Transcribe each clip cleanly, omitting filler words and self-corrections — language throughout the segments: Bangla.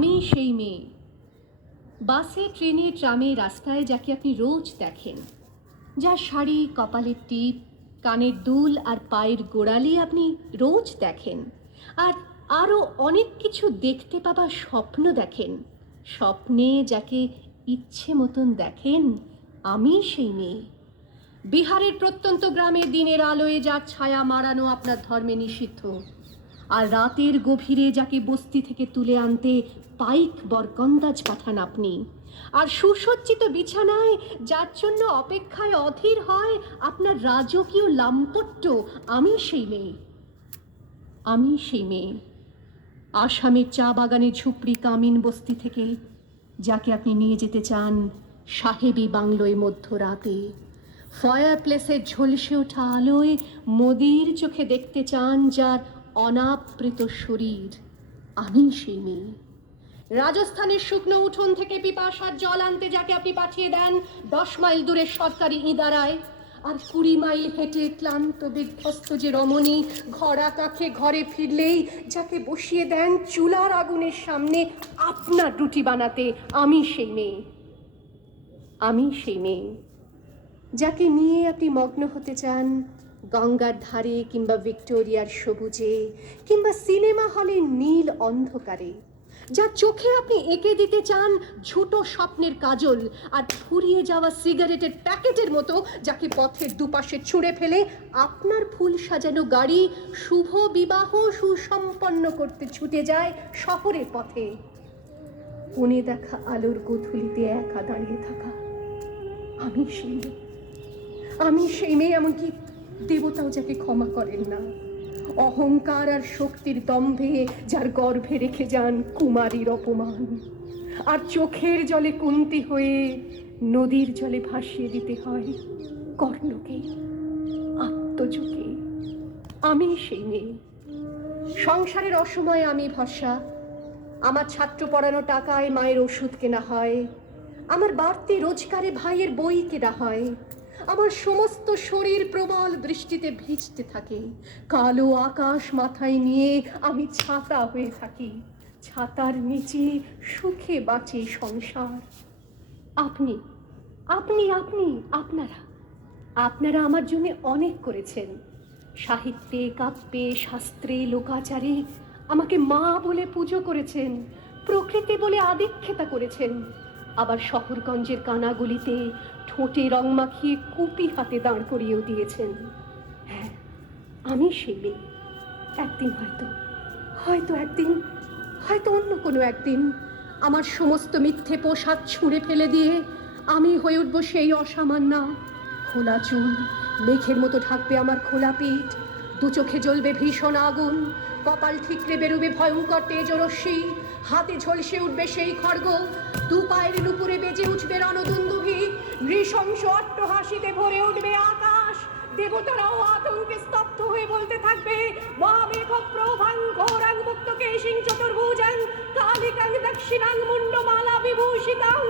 আমি সেই মেয়ে, বাসে ট্রেনে ট্রামে রাস্তায় যাকে আপনি রোজ দেখেন, যার শাড়ি, কপালের টিপ, কানের দুল আর পায়ের গোড়ালি আপনি রোজ দেখেন, আর আরও অনেক কিছু দেখতে পাবার স্বপ্ন দেখেন। স্বপ্নে যাকে ইচ্ছে মতন দেখেন, আমি সেই মেয়ে। বিহারের প্রত্যন্ত গ্রামে দিনের আলোয় যার ছায়া মারানো আপনার ধর্মে নিষিদ্ধ, আর রাতের গভীরে যাকে বস্তি থেকে তুলে আনতে পাইক বরকন্দাজ পাঠান আপনি, আর সুসজ্জিত বিছানায় যার জন্য অপেক্ষায় অধীর হয় আপনার রাজকীয় লাম্পট্য, আমি সেই মেয়ে। আমি সেই মেয়ে, আসামের চা বাগানে ঝুপড়ি কামিন বস্তি থেকে যাকে আপনি নিয়ে যেতে চান সাহেবী বাংলোয় মধ্যরাতে, ফায়ার প্লেসের ঝলসে ওঠা আলোয় মোদির চোখে দেখতে চান যার অনাবৃত শরীর, আমি সেই মেয়ে। রাজস্থানের শুকনো উঠোন থেকে পিপাসার জল আনতে যাকে আপনি পাঠিয়ে দেন 10 মাইল দূরের সরকারি ইদারায়, আর 20 মাইল হেঁটে ক্লান্ত বিধ্বস্ত যে রমণী ঘরা কাখে ঘরে ফিরলেই যাকে বসিয়ে দেন চুলার আগুনের সামনে আপনার রুটি বানাতে, আমি সেই মেয়ে। আমি সেই মেয়ে যাকে নিয়ে আপনি মগ্ন হতে চান গঙ্গার ধারে কিংবা ভিক্টোরিয়ার সবুজে কিংবা সিনেমা হলের নীল অন্ধকারে, যার চোখে আপনি এঁকে দিতে চান ঝুটো স্বপ্নের কাজল, আর ফুরিয়ে যাওয়া সিগারেটের প্যাকেটের মতো যাকে পথের দুপাশে ছুঁড়ে ফেলে আপনার ফুল সাজানো গাড়ি শুভ বিবাহ সুসম্পন্ন করতে ছুটে যায় শহরের পথে। কোণে দেখা আলোর গোধূলিতে একা দাঁড়িয়ে থাকা, আমি সেই মেয়ে। আমি সেই মেয়ে, এমনকি দেবতাও যাকে ক্ষমা করেন না, অহংকার আর শক্তির দম্ভে যার গর্ভে রেখে যান কুমারীর অপমান, আর চোখের জলে কুন্তি হয়ে নদীর জলে ভাসিয়ে দিতে হয় কর্ণকে, আত্মজকে। আমি সেই মেয়ে। সংসারের অসময়ে আমি ভরসা, আমার ছাত্র পড়ানো টাকায় মায়ের ওষুধ কেনা হয়, আমার বাড়তি রোজগারে ভাইয়ের বই কেনা হয়, আমার সমস্ত শরীর প্রবল বৃষ্টিতে ভিজতে থাকে, কালো আকাশ মাথায় নিয়ে আমি ছাতা হয়ে থাকি, ছাতার নিচে সুখে বাঁচে সংসার। আপনি আপনি আপনি আপনারা আপনারা আমার জন্য অনেক করেছেন, সাহিত্যে, কাব্যে, শাস্ত্রে, লোকাচারে আমাকে মা বলে পুজো করেছেন, প্রকৃতি বলে আদিক্ষেতা করেছেন, আবার শহরগঞ্জের কানাগুলিতে ঠোঁটে রং মাখিয়ে কুপি হাতে দাঁড় করিয়েও দিয়েছেন। হ্যাঁ, আমি সেই মেয়ে। একদিন হয়তো একদিন, হয়তো অন্য কোনো একদিন আমার সমস্ত মিথ্যে পোশাক ছুঁড়ে ফেলে দিয়ে আমি হয়ে উঠব সেই অসামান্যা। খোলা চুল মেঘের মতো ঢাকবে আমার খোলা পিঠ, দু চোখে জ্বলবে ভীষণ আগুন, কপাল ঠিকরে বেরোবে ভয়ঙ্কর তেজরশ্মি, হাতে ঝলসে উঠবে সেই খড়গ, দু পায়ের নুপুরে বেজে উঠবে রণদুন্দুভি, নৃশংস অট্টহাসিতে ভরে উঠবে আকাশ, দেবতারাও আতঙ্কে স্তব্ধ হয়ে বলতে থাকবে মহামেঘ প্রভাং ঘোরাং মুক্ত কেশিং চতুর্ভুজাং কালিকাং দক্ষিণাং মুন্ডমালা বিভূষিতাং।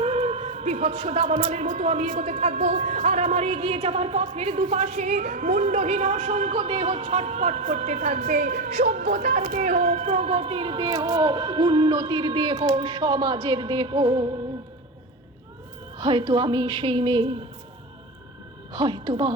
বিভৎস দাবানলের মতো আমি এগোতে থাকবো, আর আমার এগিয়ে যাবার পথের দুপাশে মুন্ডহীন অসংখ্য দেহ ছটফট করতে থাকবে, সভ্যতার দেহ, প্রগতির দেহ, উন্নতির দেহ, সমাজের দেহ। হয়তো আমি সেই মেয়ে, হয়তোবা।